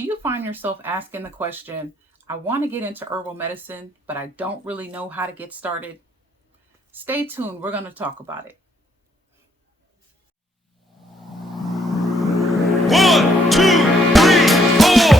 Do you find yourself asking the question, I want to get into herbal medicine, but I don't really know how to get started? Stay tuned. We're going to talk about it. 1, 2, 3, 4.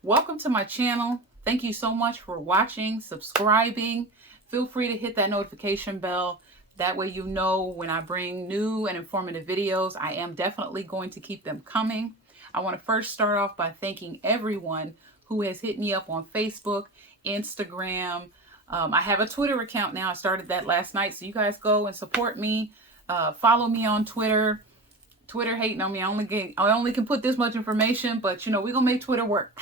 Welcome to my channel. Thank you so much for watching, subscribing. Feel free to hit that notification bell. That way you know when I bring new and informative videos. I am definitely going to keep them coming. I want to first start off by thanking everyone who has hit me up on Facebook, Instagram. I have a Twitter account now. I started that last night. So you guys go and support me. Follow me on Twitter. Twitter hating on me. I only can put this much information, but you know, we're gonna make Twitter work.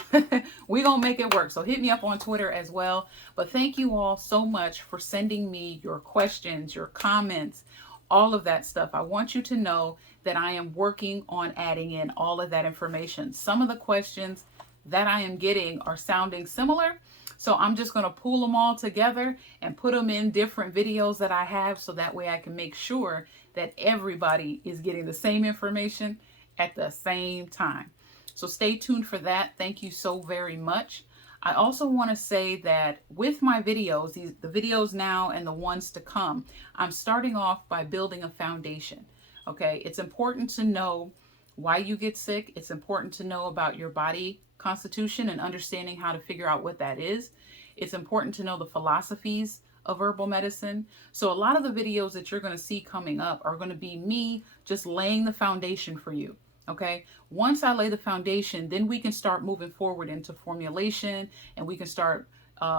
We're gonna make it work. So hit me up on Twitter as well. But thank you all so much for sending me your questions, your comments, all of that stuff. I want you to know that I am working on adding in all of that information. Some of the questions that I am getting are sounding similar. So I'm just going to pull them all together and put them in different videos that I have, so that way I can make sure that everybody is getting the same information at the same time. So stay tuned for that. Thank you so very much. I also want to say that with my videos, the videos now and the ones to come, I'm starting off by building a foundation. Okay, it's important to know why you get sick. It's important to know about your body constitution and understanding how to figure out what that is. It's important to know the philosophies of herbal medicine. So a lot of the videos that you're going to see coming up are going to be me just laying the foundation for you. Okay, once I lay the foundation, then we can start moving forward into formulation, and we can start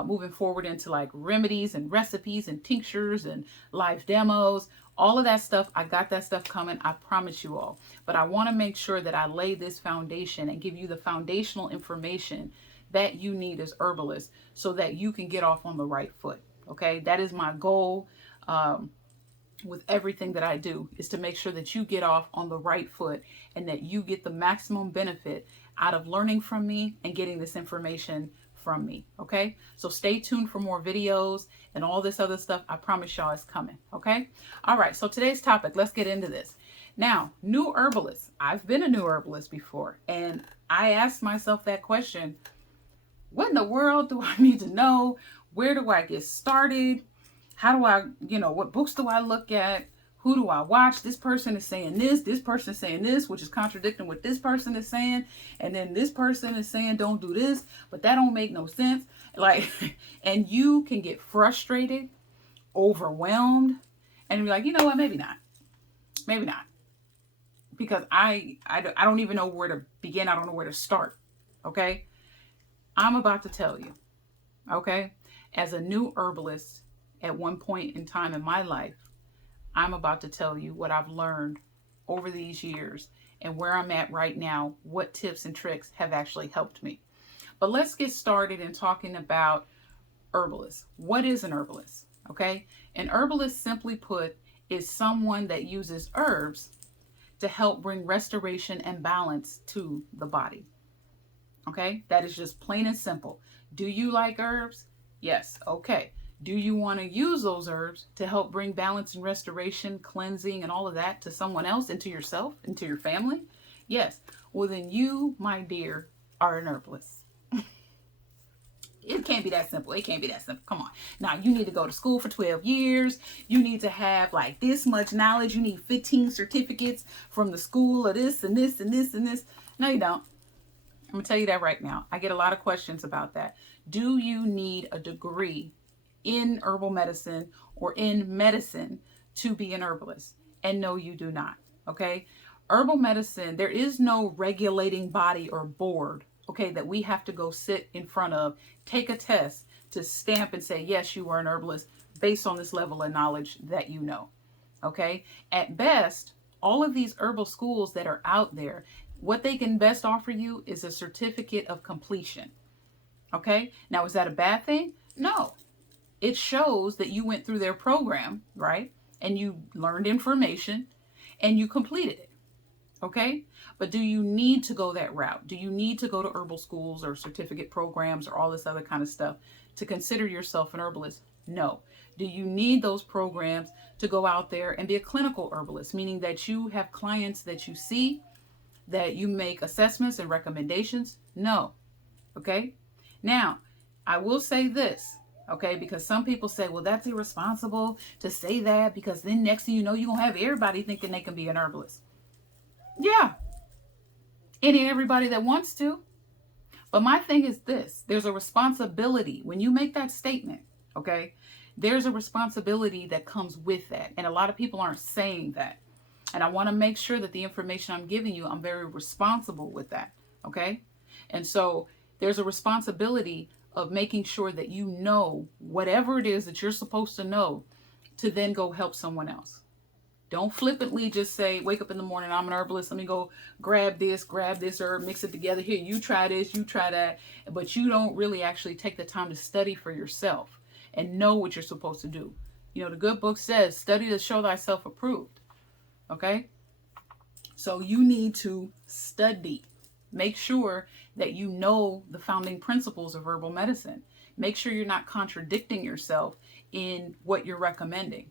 moving forward into like remedies and recipes and tinctures and live demos. All of that stuff, I got that stuff coming, I promise you all. But I want to make sure that I lay this foundation and give you the foundational information that you need as herbalists, so that you can get off on the right foot. Okay, that is my goal with everything that I do, is to make sure that you get off on the right foot and that you get the maximum benefit out of learning from me and getting this information from me. Okay, so stay tuned for more videos and all this other stuff. I promise y'all it's coming. Okay, all right, so today's topic, let's get into this. Now, new herbalists. I've been a new herbalist before, and I asked myself that question: what in the world do I need to know? Where do I get started? How do I, what books do I look at? Who do I watch? This person is saying this person is saying this, which is contradicting what this person is saying. And then this person is saying, don't do this, but that don't make no sense. Like, and you can get frustrated, overwhelmed, and be like, you know what? Maybe not. Maybe not. Because I don't even know where to begin. I don't know where to start. Okay. I'm about to tell you. Okay. As a new herbalist, at one point in time in my life, I'm about to tell you what I've learned over these years and where I'm at right now, what tips and tricks have actually helped me. But let's get started in talking about herbalists. What is an herbalist? Okay, an herbalist, simply put, is someone that uses herbs to help bring restoration and balance to the body. Okay, that is just plain and simple. Do you like herbs? Yes. Okay. Do you want to use those herbs to help bring balance and restoration, cleansing, and all of that to someone else, into yourself, into your family? Yes. Well, then you, my dear, are an herbalist. It can't be that simple. It can't be that simple. Come on. Now, you need to go to school for 12 years. You need to have like this much knowledge. You need 15 certificates from the school of this and this and this and this. No, you don't. I'm going to tell you that right now. I get a lot of questions about that. Do you need a degree in herbal medicine or in medicine to be an herbalist? And no, you do not. Okay? Herbal medicine, there is no regulating body or board, okay, that we have to go sit in front of, take a test to stamp and say, yes, you are an herbalist based on this level of knowledge that you know. Okay? At best, all of these herbal schools that are out there, what they can best offer you is a certificate of completion. Okay? Now, is that a bad thing? No. It shows that you went through their program, right? And you learned information and you completed it. Okay? But do you need to go that route? Do you need to go to herbal schools or certificate programs or all this other kind of stuff to consider yourself an herbalist? No. Do you need those programs to go out there and be a clinical herbalist, meaning that you have clients that you see, that you make assessments and recommendations? No. Okay? Now, I will say this, okay, because some people say, well, that's irresponsible to say that because then next thing you know, you're going to have everybody thinking they can be an herbalist. Yeah. It ain't everybody that wants to. But my thing is this, there's a responsibility. When you make that statement, okay, there's a responsibility that comes with that. And a lot of people aren't saying that. And I want to make sure that the information I'm giving you, I'm very responsible with that, okay? And so there's a responsibility of making sure that you know whatever it is that you're supposed to know to then go help someone else. Don't flippantly just say, wake up in the morning, I'm an herbalist, let me go grab this herb, mix it together. Here, you try this, you try that. But you don't really actually take the time to study for yourself and know what you're supposed to do. You know, the good book says, study to show thyself approved. Okay? So you need to study. Make sure that you know the founding principles of herbal medicine. Make sure you're not contradicting yourself in what you're recommending.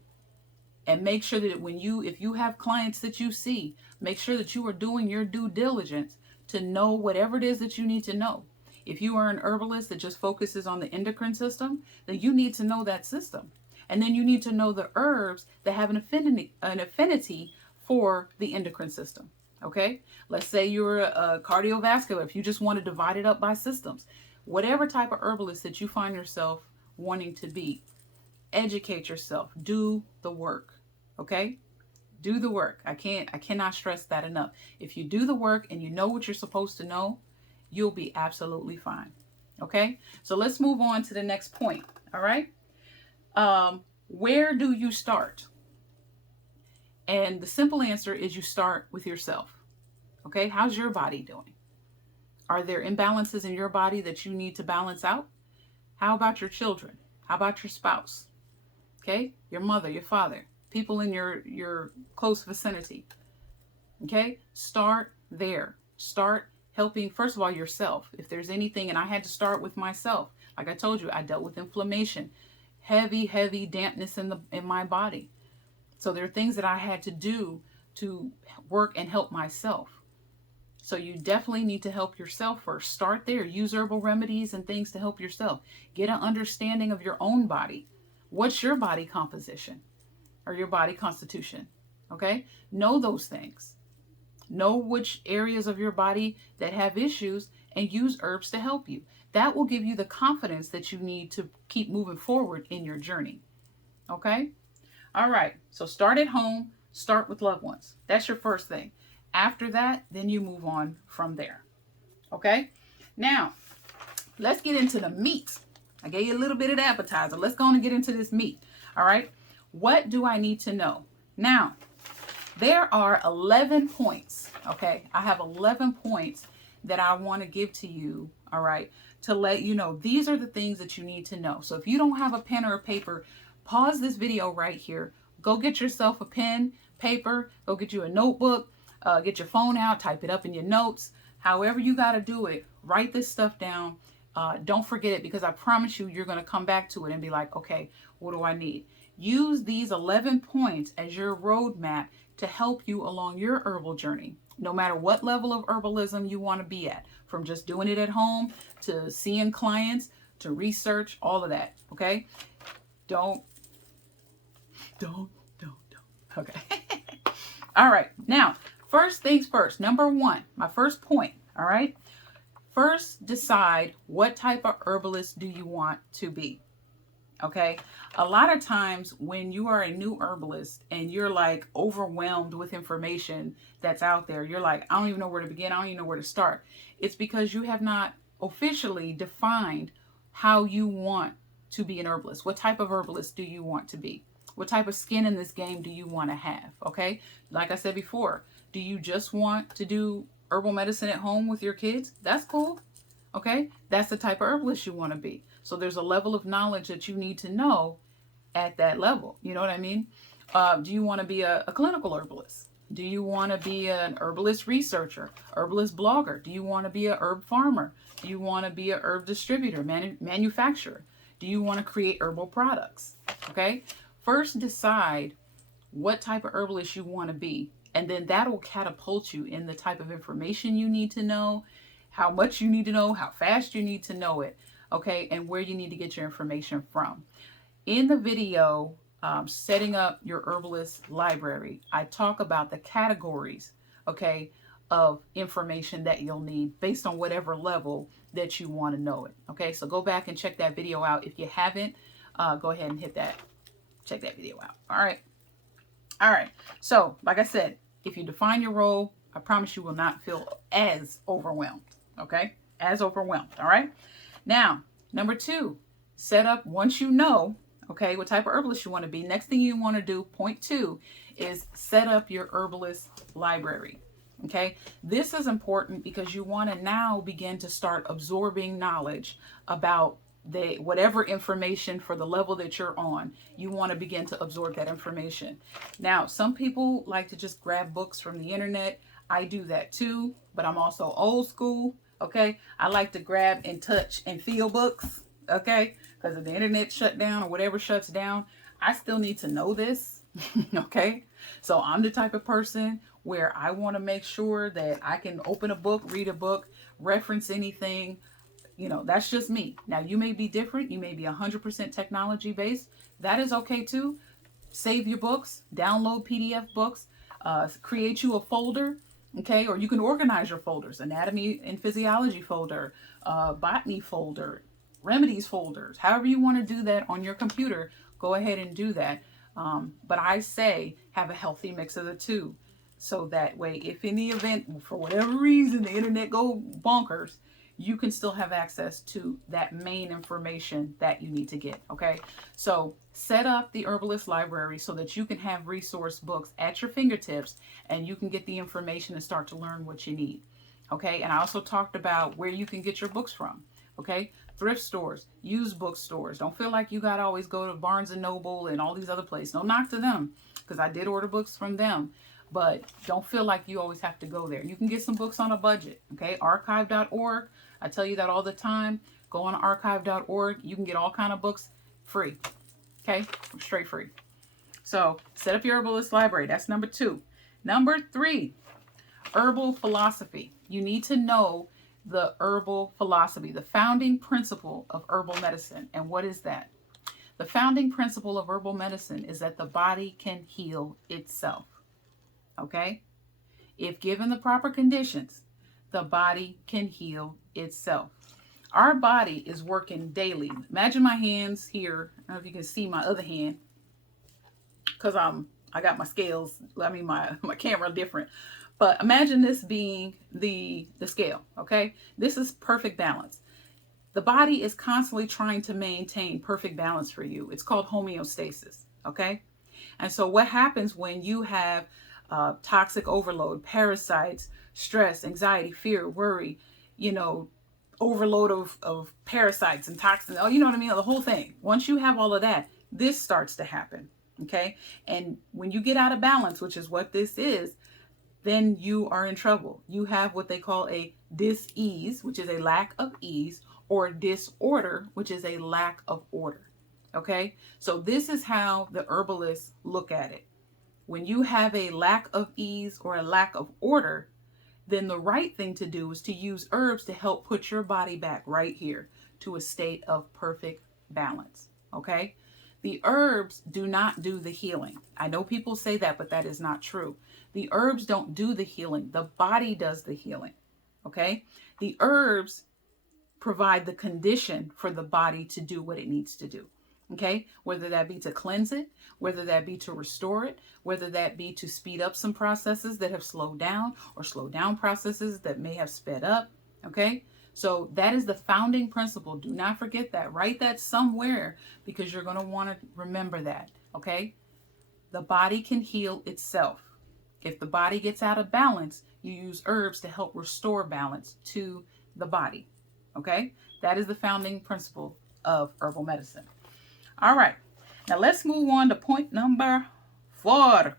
And make sure that if you have clients that you see, make sure that you are doing your due diligence to know whatever it is that you need to know. If you are an herbalist that just focuses on the endocrine system, then you need to know that system. And then you need to know the herbs that have an affinity for the endocrine system. Okay? Let's say you're a cardiovascular. If you just want to divide it up by systems, whatever type of herbalist that you find yourself wanting to be, educate yourself. Do the work. Okay? Do the work. I cannot stress that enough. If you do the work and you know what you're supposed to know, you'll be absolutely fine. Okay? So let's move on to the next point. All right? Where do you start? And the simple answer is you start with yourself. Okay? How's your body doing? Are there imbalances in your body that you need to balance out? How about your children? How about your spouse? Okay? Your mother, your father, people in your close vicinity. Okay? Start there. Start helping, first of all, yourself. If there's anything, and I had to start with myself. Like I told you, I dealt with inflammation, heavy dampness in my body. So there are things that I had to do to work and help myself. So you definitely need to help yourself first. Start there. Use herbal remedies and things to help yourself. Get an understanding of your own body. What's your body composition or your body constitution? Okay? Know those things. Know which areas of your body that have issues and use herbs to help you. That will give you the confidence that you need to keep moving forward in your journey. Okay? All right. So start at home. Start with loved ones. That's your first thing. After that, then you move on from there. Okay? Now, let's get into the meat. I gave you a little bit of the appetizer. Let's go on and get into this meat. All right? What do I need to know? Now, there are 11 points. Okay? I have 11 points that I want to give to you. All right? To let you know, these are the things that you need to know. So if you don't have a pen or a paper, pause this video right here. Go get yourself a pen, paper. Go get you a notebook. Get your phone out. Type it up in your notes. However you got to do it. Write this stuff down. Don't forget it, because I promise you, you're going to come back to it and be like, okay, what do I need? Use these 11 points as your roadmap to help you along your herbal journey, no matter what level of herbalism you want to be at, from just doing it at home to seeing clients to research, all of that. Okay? Don't. Okay. All right. Now, first things first. Number one, my first point. All right. First, decide what type of herbalist do you want to be. Okay. A lot of times when you are a new herbalist and you're like overwhelmed with information that's out there, you're like, I don't even know where to begin. I don't even know where to start. It's because you have not officially defined how you want to be an herbalist. What type of herbalist do you want to be? What type of skin in this game do you want to have? Okay. Like I said before, do you just want to do herbal medicine at home with your kids? That's cool. Okay. That's the type of herbalist you want to be. So there's a level of knowledge that you need to know at that level. You know what I mean? Do you want to be a clinical herbalist? Do you want to be an herbalist researcher, herbalist blogger? Do you want to be a herb farmer? Do you want to be a herb distributor, manufacturer? Do you want to create herbal products? Okay. First decide what type of herbalist you want to be, and then that will catapult you in the type of information you need to know, how much you need to know, how fast you need to know it, okay, and where you need to get your information from. In the video, setting up your herbalist library, I talk about the categories, okay, of information that you'll need based on whatever level that you want to know it. Okay, so go back and check that video out. If you haven't, go ahead and check that video out. All right. All right. So, like I said, if you define your role, I promise you will not feel as overwhelmed. Okay, as overwhelmed. All right. Now, number 2, set up once you know, okay, what type of herbalist you want to be. Next thing you want to do, point 2, is set up your herbalist library. Okay, this is important because you want to now begin to start absorbing knowledge about whatever information for the level that you're on. You want to begin to absorb that information. Now, some people like to just grab books from the internet. I do that too, but I'm also old school. Okay, I like to grab and touch and feel books. Okay, because if the internet shut down or whatever shuts down, I still need to know this. Okay, so I'm the type of person where I want to make sure that I can open a book, read a book, reference anything. You know, that's just me. Now, you may be different. You may be 100% technology based. That is okay too. Save your books, download PDF books, create you a folder. Okay, or you can organize your folders: anatomy and physiology folder, botany folder, remedies folders. However you want to do that on your computer, go ahead and do that. But I say have a healthy mix of the two. So that way, if in the event, for whatever reason, the internet go bonkers, you can still have access to that main information that you need to get. Okay, so set up the herbalist library so that you can have resource books at your fingertips and you can get the information and start to learn what you need. Okay, and I also talked about where you can get your books from. Okay, thrift stores, used bookstores. Don't feel like you got to always go to Barnes and Noble and all these other places. No knock to them, because I did order books from them. But don't feel like you always have to go there. You can get some books on a budget. Okay, archive.org. I tell you that all the time. Go on archive.org. You can get all kind of books free. Okay, straight free. So set up your herbalist library. That's number 2. Number 3, herbal philosophy. You need to know the herbal philosophy, the founding principle of herbal medicine. And what is that? The founding principle of herbal medicine is that the body can heal itself. Okay? If given the proper conditions, the body can heal itself. Our body is working daily. Imagine my hands here. I don't know if you can see my other hand, because I got my scales. I mean my camera different. But imagine this being the scale. Okay, this is perfect balance. The body is constantly trying to maintain perfect balance for you. It's called homeostasis. Okay, and so what happens when you have toxic overload, parasites, stress, anxiety, fear, worry, overload of parasites and toxins, you know what I mean? The whole thing. Once you have all of that, this starts to happen. Okay. And when you get out of balance, which is what this is, then you are in trouble. You have what they call a dis-ease, which is a lack of ease, or disorder, which is a lack of order. Okay. So this is how the herbalists look at it. When you have a lack of ease or a lack of order, then the right thing to do is to use herbs to help put your body back right here to a state of perfect balance. Okay? The herbs do not do the healing. I know people say that, but that is not true. The herbs don't do the healing. The body does the healing. Okay. The herbs provide the condition for the body to do what it needs to do. Okay, whether that be to cleanse it, whether that be to restore it, whether that be to speed up some processes that have slowed down, or slow down processes that may have sped up. Okay, so that is the founding principle. Do not forget that. Write that somewhere, because you're going to want to remember that. Okay, the body can heal itself. If the body gets out of balance, you use herbs to help restore balance to the body. Okay, that is the founding principle of herbal medicine. All right, now let's move on to point number 4.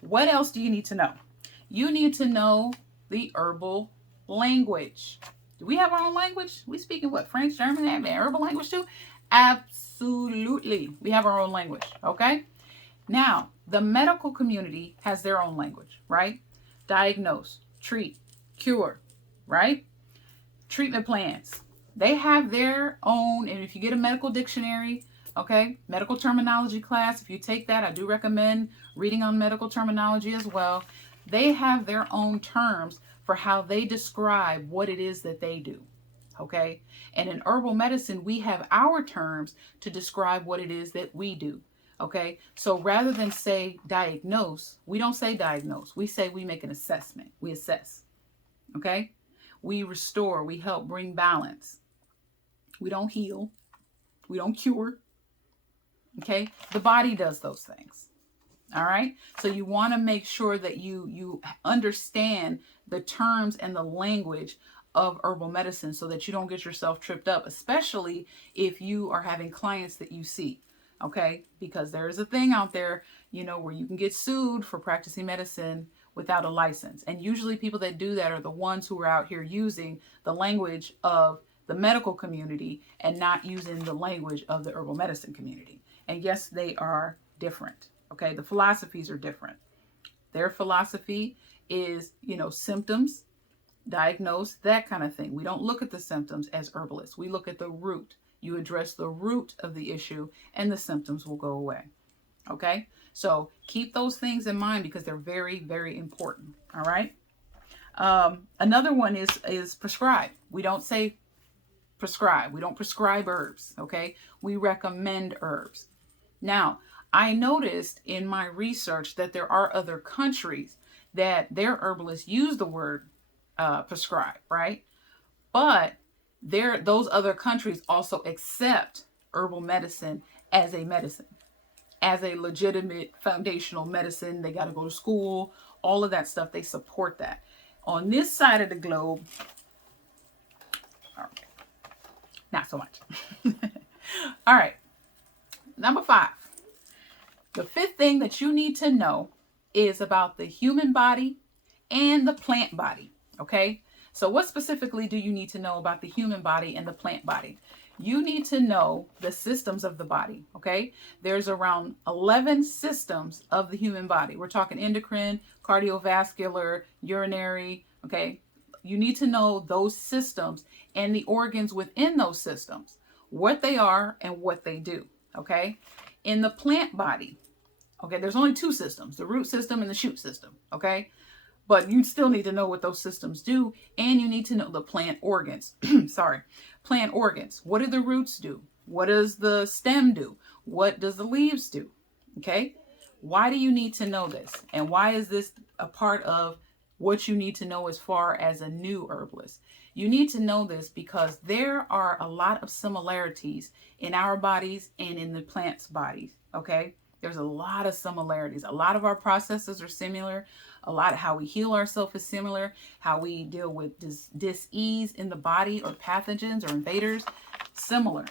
What else do you need to know? You need to know the herbal language. Do we have our own language? We speak in what? French, German, and herbal language too? Absolutely. We have our own language, okay? Now, the medical community has their own language, right? Diagnose, treat, cure, right? Treatment plans. They have their own, and if you get a medical dictionary, okay, medical terminology class, if you take that, I do recommend reading on medical terminology as well. They have their own terms for how they describe what it is that they do, okay? And in herbal medicine, we have our terms to describe what it is that we do, okay? So rather than say diagnose, we don't say diagnose. We say we make an assessment. We assess, okay? We restore. We help bring balance. We don't heal. We don't cure. Okay? The body does those things. All right? So you want to make sure that you understand the terms and the language of herbal medicine so that you don't get yourself tripped up, especially if you are having clients that you see. Okay? Because there is a thing out there, where you can get sued for practicing medicine without a license. And usually people that do that are the ones who are out here using the language of the medical community and not using the language of the herbal medicine community. And yes, they are different. Okay, the philosophies are different. Their philosophy is, symptoms, diagnose, that kind of thing. We don't look at the symptoms as herbalists. We look at the root. You address the root of the issue and the symptoms will go away. Okay, so keep those things in mind because they're very, very important. All right. Another one is prescribe. We don't say prescribe. We don't prescribe herbs. Okay, we recommend herbs. Now, I noticed in my research that there are other countries that their herbalists use the word prescribe, right? But those other countries also accept herbal medicine as a medicine, as a legitimate foundational medicine. They got to go to school, all of that stuff. They support that. On this side of the globe, not so much. All right. Number 5. The 5th thing that you need to know is about the human body and the plant body. Okay. So what specifically do you need to know about the human body and the plant body? You need to know the systems of the body. Okay. There's around 11 systems of the human body. We're talking endocrine, cardiovascular, urinary. Okay. You need to know those systems and the organs within those systems, what they are and what they do. Okay. In the plant body, okay, there's only 2 systems, the root system and the shoot system. Okay. But you still need to know what those systems do, and you need to know the plant organs. Plant organs. What do the roots do? What does the stem do? What does the leaves do? Okay. Why do you need to know this? And why is this a part of what you need to know as far as a new herbalist? You need to know this because there are a lot of similarities in our bodies and in the plant's bodies. Okay. There's a lot of similarities. A lot of our processes are similar. A lot of how we heal ourselves is similar. How we deal with dis-ease in the body or pathogens or invaders, similar.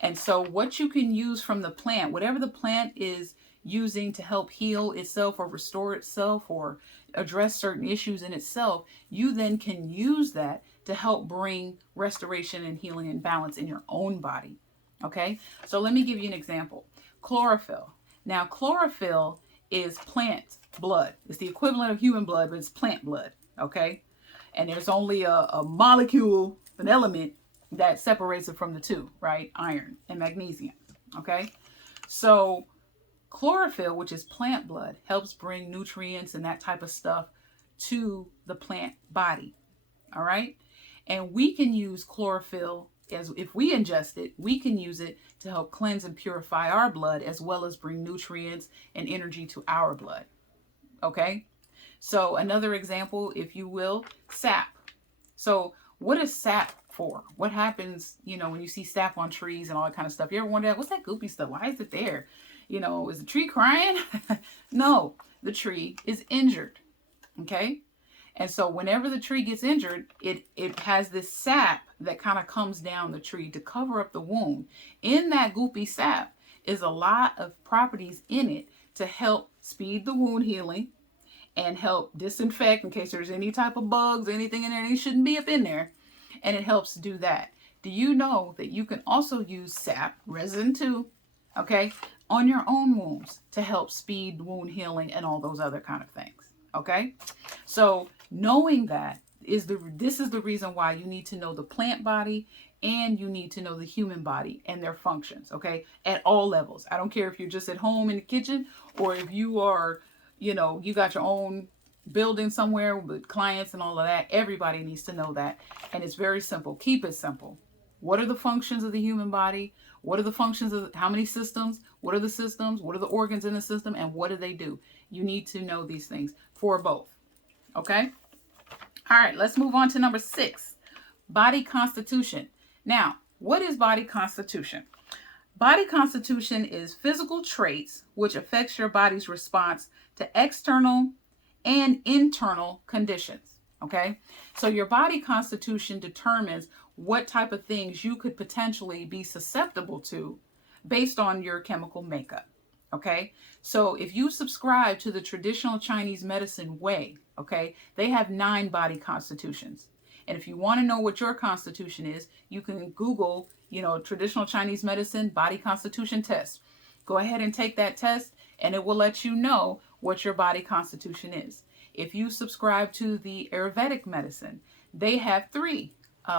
And so what you can use from the plant, whatever the plant is using to help heal itself or restore itself or address certain issues in itself, you then can use that to help bring restoration and healing and balance in your own body. Okay, so let me give you an example. Chlorophyll. Now, chlorophyll is plant blood. It's the equivalent of human blood, but it's plant blood. Okay, and there's only a molecule, an element that separates it from the 2, right? Iron and magnesium. Okay, so chlorophyll, which is plant blood, helps bring nutrients and that type of stuff to the plant body. All right. And we can use chlorophyll, as if we ingest it, we can use it to help cleanse and purify our blood, as well as bring nutrients and energy to our blood. Okay. So another example, if you will, sap. So what is sap for? What happens, when you see sap on trees and all that kind of stuff? You ever wonder, what's that goopy stuff? Why is it there? Is the tree crying? No, the tree is injured. Okay. And so whenever the tree gets injured, it has this sap that kind of comes down the tree to cover up the wound. In that goopy sap is a lot of properties in it to help speed the wound healing and help disinfect in case there's any type of bugs, anything in there, they shouldn't be up in there. And it helps do that. Do you know that you can also use sap, resin too, okay, on your own wounds to help speed wound healing and all those other kind of things, okay? So knowing that this is the reason why you need to know the plant body and you need to know the human body and their functions, okay, at all levels. I don't care if you're just at home in the kitchen or if you are, you got your own building somewhere with clients and all of that. Everybody needs to know that. And it's very simple. Keep it simple. What are the functions of the human body? What are the functions of how many systems? What are the systems? What are the organs in the system? And what do they do? You need to know these things for both. Okay? All right, let's move on to number 6, body constitution. Now, what is body constitution? Body constitution is physical traits which affects your body's response to external and internal conditions. Okay, so your body constitution determines what type of things you could potentially be susceptible to based on your chemical makeup. Okay, so if you subscribe to the traditional Chinese medicine way, okay, they have 9 body constitutions. And if you want to know what your constitution is, you can Google, traditional Chinese medicine body constitution test. Go ahead and take that test and it will let you know what your body constitution is. If you subscribe to the Ayurvedic medicine, they have 3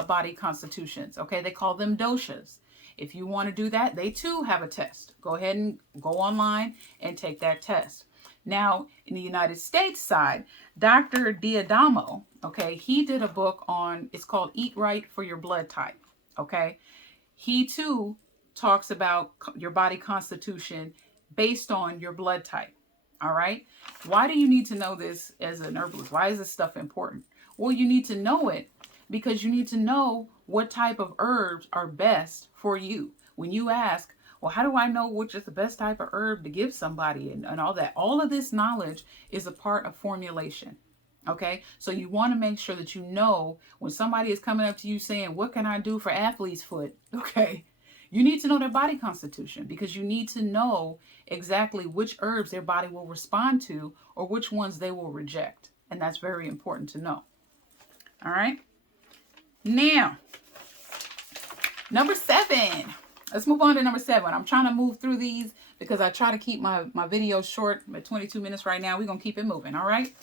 body constitutions. Okay, they call them doshas. If you want to do that, they too have a test. Go ahead and go online and take that test. Now, in the United States side, Dr. Diadamo, okay, he did a book on, it's called Eat Right for Your Blood Type, okay? He too talks about your body constitution based on your blood type, all right? Why do you need to know this as an herbalist? Why is this stuff important? Well, you need to know it because you need to know what type of herbs are best for you. When you ask, well, how do I know which is the best type of herb to give somebody and all that? All of this knowledge is a part of formulation. Okay, so you want to make sure that you know when somebody is coming up to you saying, what can I do for athlete's foot? Okay, you need to know their body constitution because you need to know exactly which herbs their body will respond to or which ones they will reject. And that's very important to know. All right, now, number 7. Let's move on to number 7. I'm trying to move through these because I try to keep my videos short. I'm at 22 minutes right now. We're going to keep it moving, all right?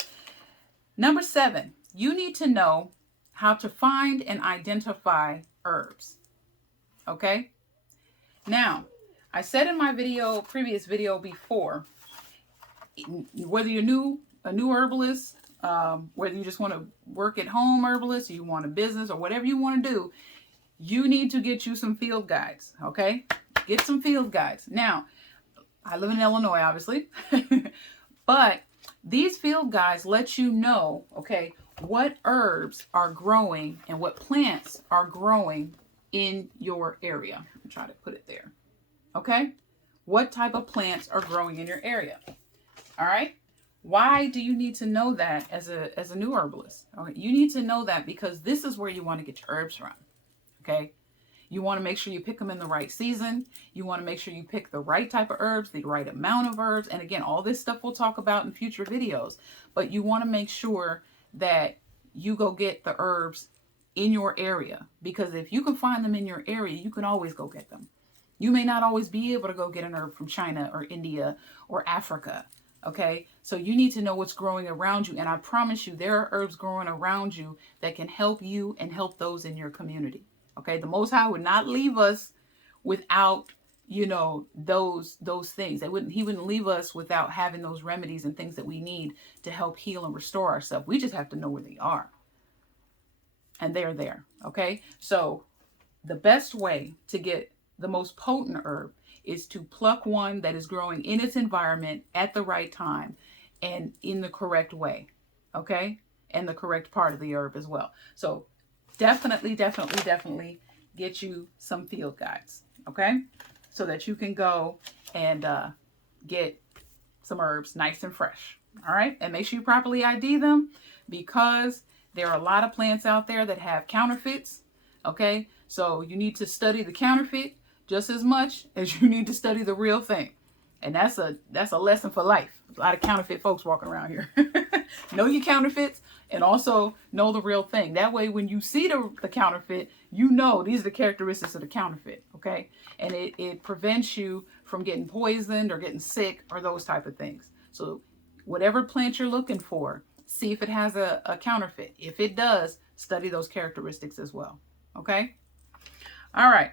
Number 7, you need to know how to find and identify herbs, okay? Now, I said in my previous video before, whether you're a new herbalist, whether you just want to work at home herbalist, or you want a business, or whatever you want to do, you need to get you some field guides, okay? Get some field guides. Now, I live in Illinois, obviously, but these field guides let you know, okay, what herbs are growing and what plants are growing in your area. I'm trying to put it there, okay? What type of plants are growing in your area, all right? Why do you need to know that as a new herbalist? Okay, you need to know that because this is where you want to get your herbs from. Okay, you want to make sure you pick them in the right season. You want to make sure you pick the right type of herbs, the right amount of herbs. And again, all this stuff we'll talk about in future videos. But you want to make sure that you go get the herbs in your area. Because if you can find them in your area, you can always go get them. You may not always be able to go get an herb from China or India or Africa. Okay, so you need to know what's growing around you. And I promise you, there are herbs growing around you that can help you and help those in your community. Okay, the Most High would not leave us without, those things. He wouldn't leave us without having those remedies and things that we need to help heal and restore ourselves. We just have to know where they are. and they're there. Okay. So the best way to get the most potent herb is to pluck one that is growing in its environment at the right time and in the correct way. Okay. And the correct part of the herb as well. So definitely, definitely, definitely get you some field guides. Okay. So that you can go and get some herbs nice and fresh. All right. And make sure you properly ID them, because there are a lot of plants out there that have counterfeits. Okay. So you need to study the counterfeit just as much as you need to study the real thing. And that's a lesson for life. A lot of counterfeit folks walking around here. Know your counterfeits and also know the real thing. That way, when you see the counterfeit, you know these are the characteristics of the counterfeit. Okay. And it prevents you from getting poisoned or getting sick or those type of things. So whatever plant you're looking for, see if it has a counterfeit. If it does, study those characteristics as well. Okay. All right.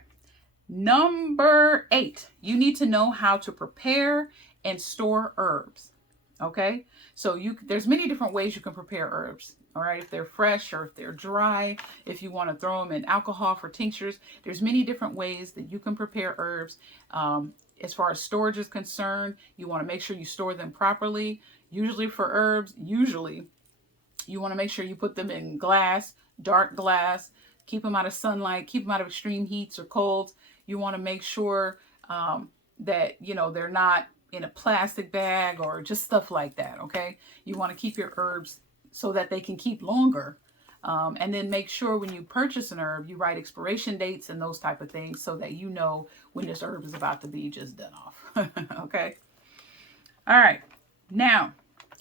Number 8, you need to know how to prepare and store herbs. Okay. So there's many different ways you can prepare herbs. All right. If they're fresh or if they're dry, if you want to throw them in alcohol for tinctures, there's many different ways that you can prepare herbs. As far as storage is concerned, you want to make sure you store them properly. Usually for herbs, you want to make sure you put them in glass, dark glass, keep them out of sunlight, keep them out of extreme heats or colds. You want to make sure that, they're not in a plastic bag or just stuff like that. Okay. You want to keep your herbs so that they can keep longer. And then make sure when you purchase an herb, you write expiration dates and those type of things so that you know when this herb is about to be just done off. Okay. All right. Now,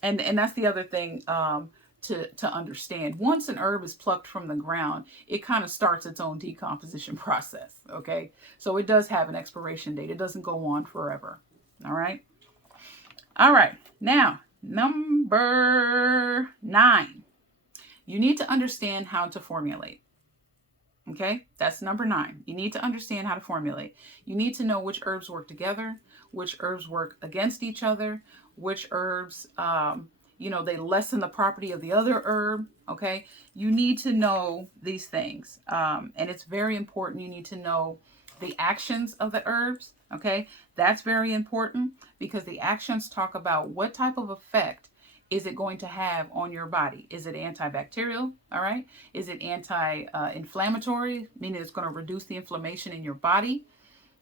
and that's the other thing to understand. Once an herb is plucked from the ground, it kind of starts its own decomposition process. Okay. So it does have an expiration date. It doesn't go on forever. All right. All right. Now, number 9. You need to understand how to formulate. Okay, that's number 9. You need to understand how to formulate. You need to know which herbs work together, which herbs work against each other, which herbs, they lessen the property of the other herb. Okay, you need to know these things. And it's very important. You need to know the actions of the herbs. Okay, that's very important because the actions talk about what type of effect is it going to have on your body? Is it antibacterial? All right. Is it anti-inflammatory, meaning it's going to reduce the inflammation in your body?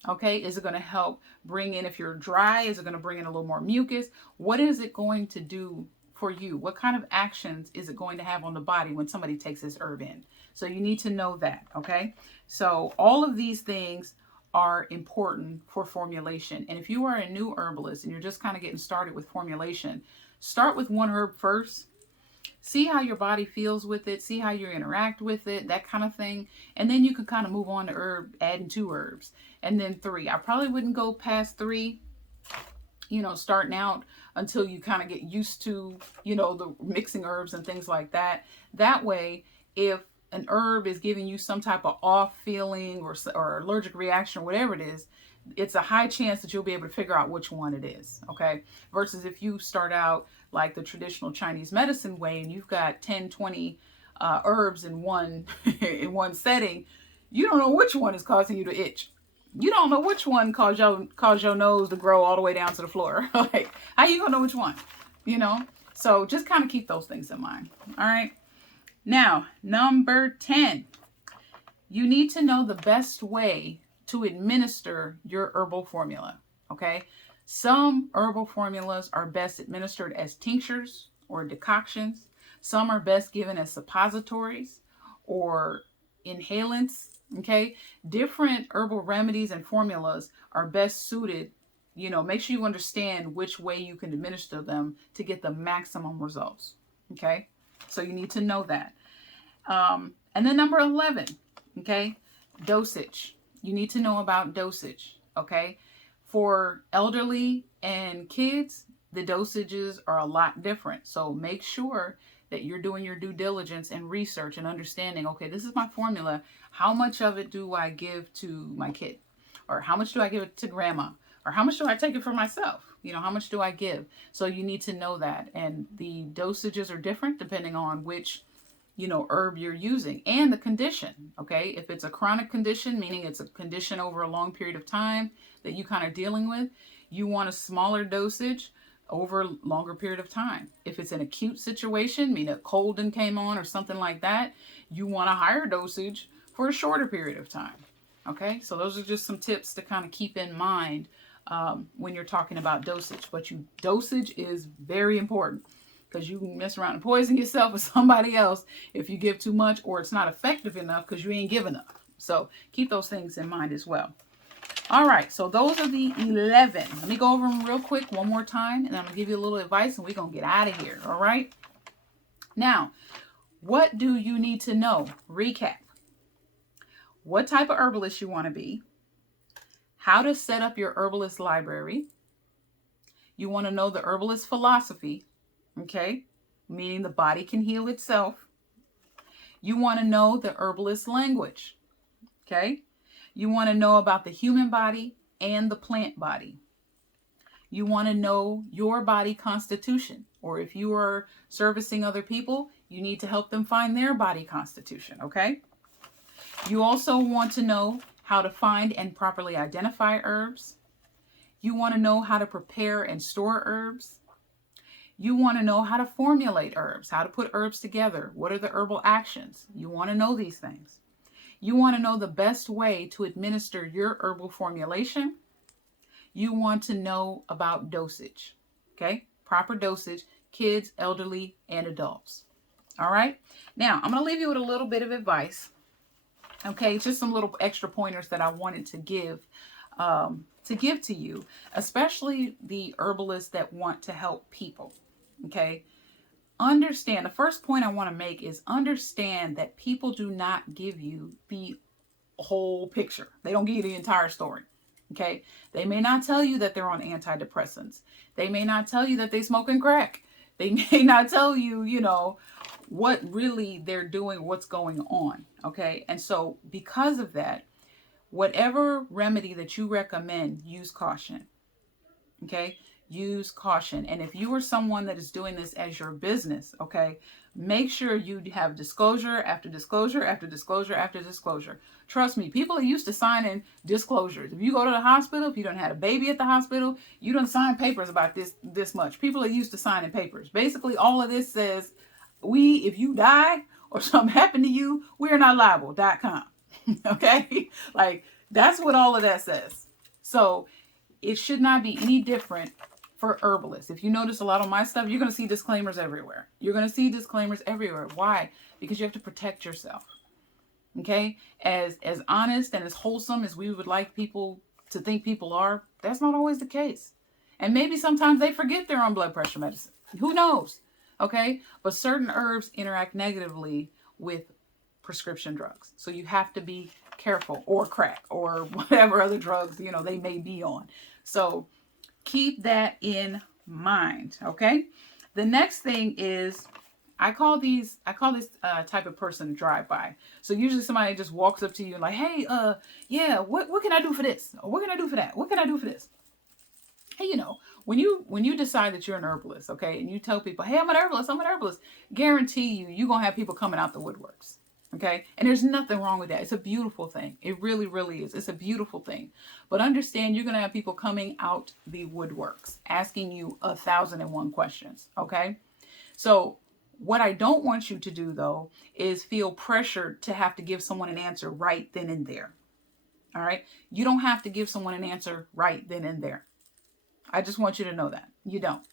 Okay. Is it going to help bring in, if you're dry, is it going to bring in a little more mucus? What is it going to do for you? What kind of actions is it going to have on the body when somebody takes this herb in? So you need to know that. Okay. So all of these things are important for formulation. And if you are a new herbalist and you're just kind of getting started with formulation, start with one herb first. See how your body feels with it. See how you interact with it, that kind of thing. And then you can kind of move on to adding 2 herbs. And then 3. I probably wouldn't go past 3, starting out until you kind of get used to, the mixing herbs and things like that. That way, if an herb is giving you some type of off feeling or allergic reaction or whatever it is, it's a high chance that you'll be able to figure out which one it is. Okay. Versus if you start out like the traditional Chinese medicine way and you've got 10, 20 herbs in one in one setting, you don't know which one is causing you to itch. You don't know which one caused your nose to grow all the way down to the floor. Like, how you gonna know which one? So just kind of keep those things in mind. All right. Now, number 10, you need to know the best way to administer your herbal formula. Okay. Some herbal formulas are best administered as tinctures or decoctions. Some are best given as suppositories or inhalants. Okay. Different herbal remedies and formulas are best suited. Make sure you understand which way you can administer them to get the maximum results. Okay. So you need to know that. And then number 11, okay, dosage. You need to know about dosage, okay? For elderly and kids, the dosages are a lot different. So make sure that you're doing your due diligence and research and understanding, okay, this is my formula. How much of it do I give to my kid? Or how much do I give it to grandma? Or how much do I take it for myself? How much do I give? So you need to know that. And the dosages are different depending on which herb you're using and the condition. Okay. If it's a chronic condition, meaning it's a condition over a long period of time that you kind of dealing with, you want a smaller dosage over a longer period of time. If it's an acute situation, meaning a cold and came on or something like that, you want a higher dosage for a shorter period of time. Okay. So those are just some tips to kind of keep in mind when you're talking about dosage. But dosage is very important, because you can mess around and poison yourself or somebody else if you give too much, or it's not effective enough because you ain't give enough. So keep those things in mind as well. All right, so those are the 11. Let me go over them real quick one more time, and I'm going to give you a little advice, and we're going to get out of here, all right? Now, what do you need to know? Recap. What type of herbalist you want to be. How to set up your herbalist library. You want to know the herbalist philosophy. Okay, meaning the body can heal itself. You want to know the herbalist language. Okay, you want to know about the human body and the plant body. You want to know your body constitution, or if you are servicing other people, you need to help them find their body constitution. Okay, you also want to know how to find and properly identify herbs. You want to know how to prepare and store herbs. You want to know how to formulate herbs, how to put herbs together. What are the herbal actions? You want to know these things. You want to know the best way to administer your herbal formulation. You want to know about dosage, okay? Proper dosage, kids, elderly, and adults. All right? Now, I'm going to leave you with a little bit of advice, okay? Just some little extra pointers that I wanted to give to you, especially the herbalists that want to help people. Okay, understand, the first point I want to make is understand that people do not give you the whole picture. They don't give you the entire story. Okay, they may not tell you that they're on antidepressants. They may not tell you that they smoking crack. They may not tell you, what really they're doing, what's going on. Okay, and so because of that, whatever remedy that you recommend, use caution. Okay, use caution. And if you are someone that is doing this as your business, okay, make sure you have disclosure after disclosure after disclosure after disclosure. Trust me, people are used to signing disclosures. If you go to the hospital, if you don't have a baby at the hospital, you don't sign papers about this much. People are used to signing papers. Basically, all of this says, if you die or something happened to you, we're not liable.com. Okay, like that's what all of that says. So it should not be any different for herbalists. If you notice a lot of my stuff, you're going to see disclaimers everywhere. You're going to see disclaimers everywhere. Why? Because you have to protect yourself. Okay? As honest and as wholesome as we would like people to think people are, that's not always the case. And maybe sometimes they forget they're on blood pressure medicine. Who knows? Okay? But certain herbs interact negatively with prescription drugs. So you have to be careful, or crack, or whatever other drugs, they may be on. So keep that in mind. Okay. The next thing is, I call this type of person drive-by. So usually somebody just walks up to you and like, hey, yeah, what can I do for this? Or what can I do for that? What can I do for this? Hey, when you decide that you're an herbalist, okay, and you tell people, hey, I'm an herbalist, guarantee you're going to have people coming out the woodworks. Okay. And there's nothing wrong with that. It's a beautiful thing. It really, really is. It's a beautiful thing. But understand, you're going to have people coming out the woodworks, asking you 1,001 questions. Okay. So what I don't want you to do, though, is feel pressured to have to give someone an answer right then and there. All right. You don't have to give someone an answer right then and there. I just want you to know that. You don't.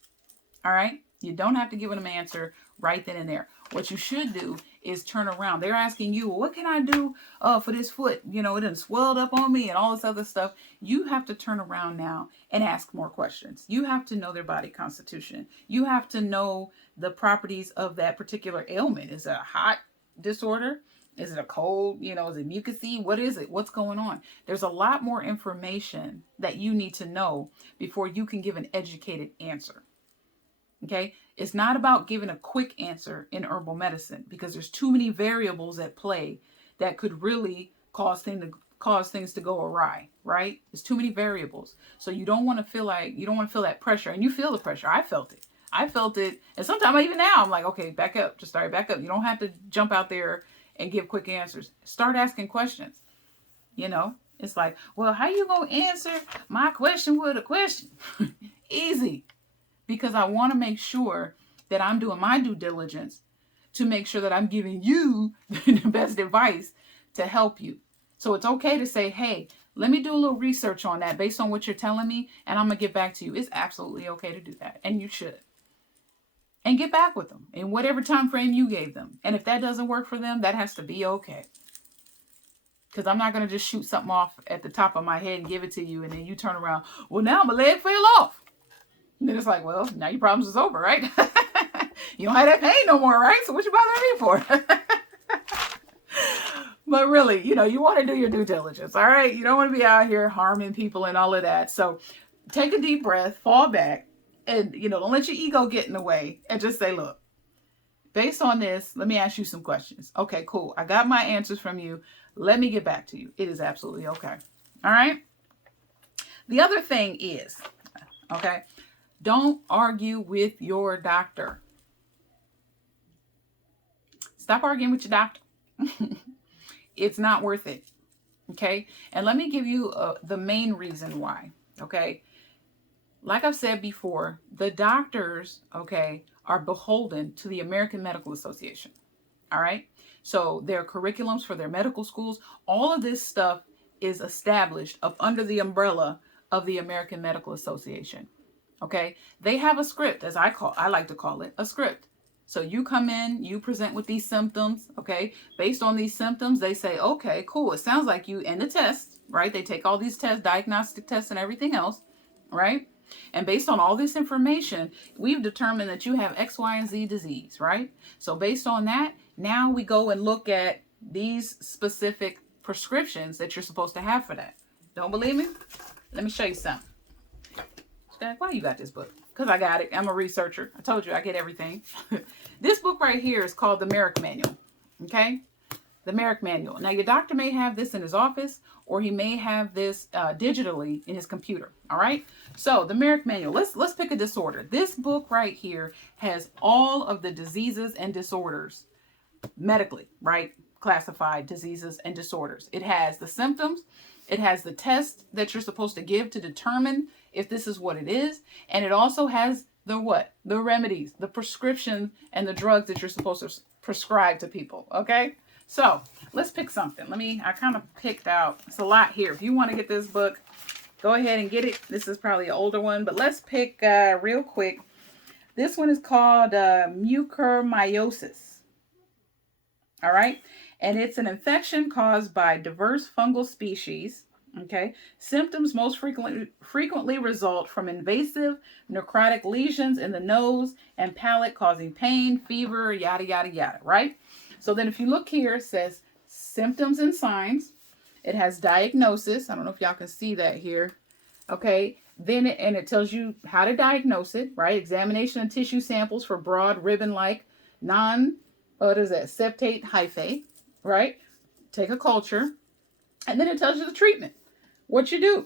All right. You don't have to give them an answer right then and there. What you should do is turn around. They're asking you, well, what can I do for this foot? It done swelled up on me and all this other stuff. You have to turn around now and ask more questions. You have to know their body constitution. You have to know the properties of that particular ailment. Is it a hot disorder? Is it a cold? Is it mucousy? What is it? What's going on? There's a lot more information that you need to know before you can give an educated answer. Okay, it's not about giving a quick answer in herbal medicine, because there's too many variables at play that could really cause things to go awry, right? There's too many variables. So you don't want to feel that pressure, and you feel the pressure. I felt it. I felt it. And sometimes even now I'm like, okay, back up. Just start back up. You don't have to jump out there and give quick answers. Start asking questions. You know, it's like, well, how you going to answer my question with a question? Easy. Because I want to make sure that I'm doing my due diligence to make sure that I'm giving you the best advice to help you. So it's okay to say, hey, let me do a little research on that based on what you're telling me, and I'm going to get back to you. It's absolutely okay to do that, and you should. And get back with them in whatever time frame you gave them. And if that doesn't work for them, that has to be okay. Because I'm not going to just shoot something off at the top of my head and give it to you, and then you turn around, well, now my leg fell off. And then it's like, well, now your problems is over, right? You don't have that pain no more, right? So what you bothering me for? But really, you know, you want to do your due diligence, all right? You don't want to be out here harming people and all of that. So take a deep breath, fall back, and, you know, don't let your ego get in the way, and just say, look, based on this, let me ask you some questions. Okay, cool. I got my answers from you. Let me get back to you. It is absolutely okay. All right? The other thing is, okay, don't argue with your doctor. Stop arguing with your doctor. It's not worth it. Okay? And let me give you the main reason why. Okay? Like I've said before, the doctors, okay, are beholden to the American Medical Association. All right? So their curriculums for their medical schools, all of this stuff is established up under the umbrella of the American Medical Association. Okay? They have a script, as I like to call it, a script. So you come in, you present with these symptoms, okay? Based on these symptoms, they say, okay, cool. It sounds like you, and the test, right? They take all these tests, diagnostic tests and everything else, right? And based on all this information, we've determined that you have X, Y, and Z disease, right? So based on that, now we go and look at these specific prescriptions that you're supposed to have for that. Don't believe me? Let me show you something. Why you got this book? Because I got it. I'm a researcher. I told you I get everything. This book right here is called the Merrick Manual. Okay? The Merrick Manual. Now, your doctor may have this in his office, or he may have this digitally in his computer. All right? So, the Merrick Manual. Let's pick a disorder. This book right here has all of the diseases and disorders, medically, right? Classified diseases and disorders. It has the symptoms. It has the test that you're supposed to give to determine if this is what it is. And it also has the what? The remedies, the prescription, and the drugs that you're supposed to prescribe to people. Okay? So let's pick something. I kind of picked out, it's a lot here. If you want to get this book, go ahead and get it. This is probably an older one, but let's pick real quick. This one is called mucormycosis. All right? And it's an infection caused by diverse fungal species. Okay. Symptoms most frequently result from invasive necrotic lesions in the nose and palate causing pain, fever, yada, yada, yada. Right? So then if you look here, it says symptoms and signs. It has diagnosis. I don't know if y'all can see that here. Okay. Then it tells you how to diagnose it. Right? Examination of tissue samples for broad ribbon-like septate hyphae. Right? Take a culture. And then it tells you the treatment. What you do.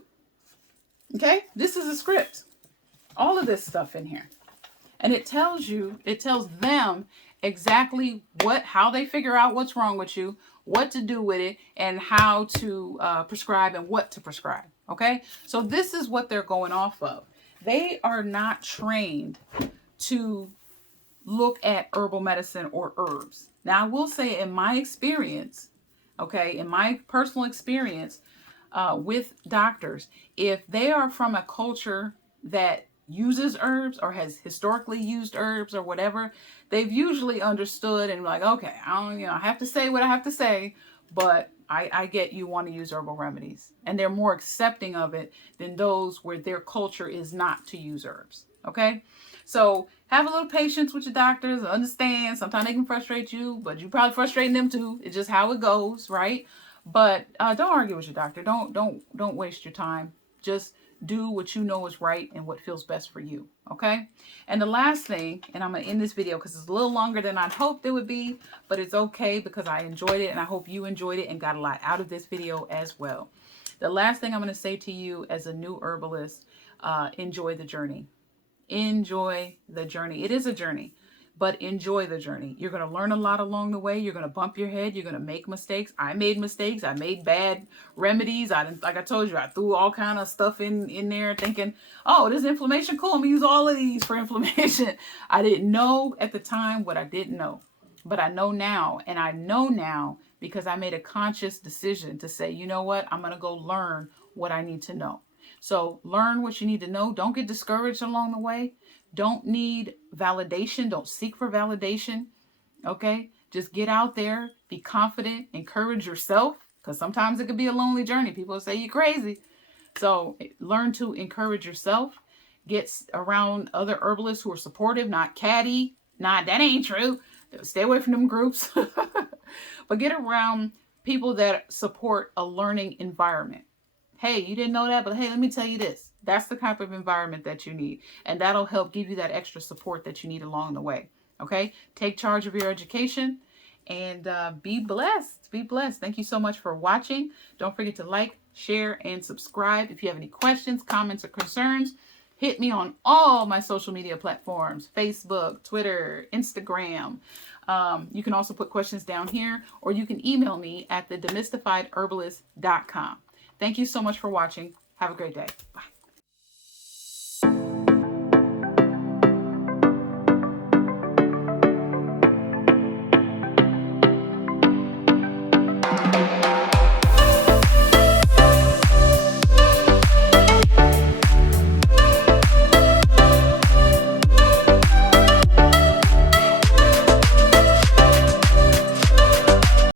Okay? This is a script. All of this stuff in here. And it tells them exactly how they figure out what's wrong with you, what to do with it, and how to prescribe and what to prescribe. Okay? So this is what they're going off of. They are not trained to look at herbal medicine or herbs. Now, I will say in my experience, okay, in my personal experience with doctors, if they are from a culture that uses herbs or has historically used herbs or whatever, they've usually understood and like, okay, I have to say what I have to say, but I get you want to use herbal remedies. And they're more accepting of it than those where their culture is not to use herbs. Okay? So have a little patience with your doctors. Understand sometimes they can frustrate you, but you probably frustrating them too. It's just how it goes, right? But don't argue with your doctor. Don't waste your time. Just do what you know is right and what feels best for you. Okay? And the last thing, and I'm going to end this video because it's a little longer than I'd hoped it would be, but it's okay because I enjoyed it and I hope you enjoyed it and got a lot out of this video as well. The last thing I'm going to say to you as a new herbalist, enjoy the journey. enjoy the journey. It is a journey, but enjoy the journey. You're going to learn a lot along the way. You're going to bump your head. You're going to make mistakes. I made mistakes. I made bad remedies. I didn't, like I told you, I threw all kind of stuff in there thinking, oh, this inflammation, cool. I'm going to use all of these for inflammation. I didn't know at the time what I didn't know, but I know now. And I know now because I made a conscious decision to say, you know what? I'm going to go learn what I need to know. So learn what you need to know. Don't get discouraged along the way. Don't need validation. Don't seek for validation. Okay? Just get out there, be confident, encourage yourself, because sometimes it could be a lonely journey. People say you're crazy. So learn to encourage yourself. Get around other herbalists who are supportive, not catty. Nah, that ain't true. Stay away from them groups. But get around people that support a learning environment. Hey, you didn't know that, but hey, let me tell you this. That's the type of environment that you need. And that'll help give you that extra support that you need along the way. Okay? Take charge of your education and be blessed. Be blessed. Thank you so much for watching. Don't forget to like, share, and subscribe. If you have any questions, comments, or concerns, hit me on all my social media platforms, Facebook, Twitter, Instagram. You can also put questions down here, or you can email me at thedemystifiedherbalist.com. Thank you so much for watching. Have a great day. Bye.